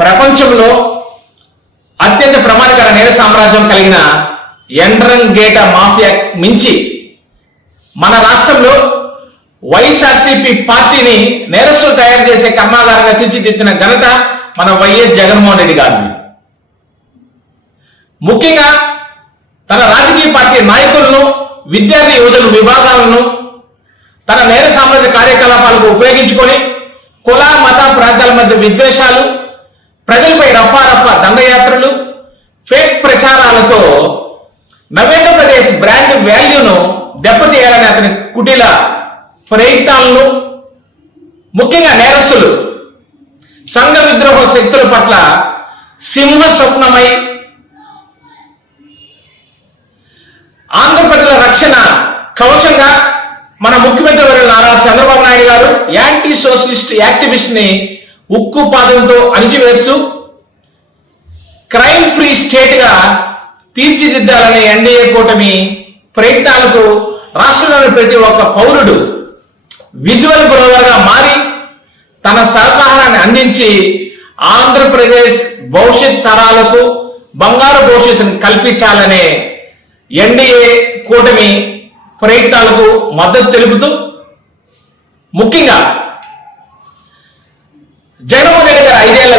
ప్రపంచంలో అత్యంత ప్రమాదకర నేర సామ్రాజ్యం కలిగిన ఎండ్రంగేట మాఫియా మించి మన రాష్ట్రంలో వైఎస్ఆర్సీపీ పార్టీని నేరస్తులు తయారు చేసే కర్మాగారంగా తీర్చిదిద్దిన ఘనత మన వైఎస్ జగన్మోహన్ రెడ్డి గారిది. ముఖ్యంగా తన రాజకీయ పార్టీ నాయకులను, విద్యార్థి యువజన విభాగాలను తన నేర సామ్రాజ్య కార్యకలాపాలకు ఉపయోగించుకొని కుల మత ప్రాంతాల మధ్య విద్వేషాలు, ప్రజలపై రఫా దండయాత్రలు, ఫేక్ ప్రచారాలతో నవేంద్రప్రదేశ్ బ్రాండ్ వాల్యూను దెబ్బతీయాలని అతని కుటిల ప్రయత్నాలను, ముఖ్యంగా నేరస్తులు సంఘ విద్రోహ శక్తుల పట్ల సింహ స్వప్నమై ఆంధ్రప్రదేశ్ రక్షణ కవచంగా మన ముఖ్యమంత్రి వర్యులు నారా చంద్రబాబు నాయుడు గారు యాంటీ సోషలిస్ట్ యాక్టివిస్ట్ ని ఉక్కు పాదంతో అణిచివేస్తూ క్రైమ్ ఫ్రీ స్టేట్ గా తీర్చిదిద్దాలనే ఎన్డీఏ కూటమి ప్రయత్నాలకు రాష్ట్రంలోని ప్రతి ఒక్క పౌరుడు విజువల్ బ్రోవర్ గా మారి తన సహకారాన్ని అందించి ఆంధ్రప్రదేశ్ భవిష్యత్ తరాలకు బంగారు భవిష్యత్తును కల్పించాలనే ఎన్డీఏ కూటమి ప్రయత్నాలకు మద్దతు తెలుపుతూ ముఖ్యంగా జగన్మోహన్ రెడ్డి గారు 5 ఏళ్ల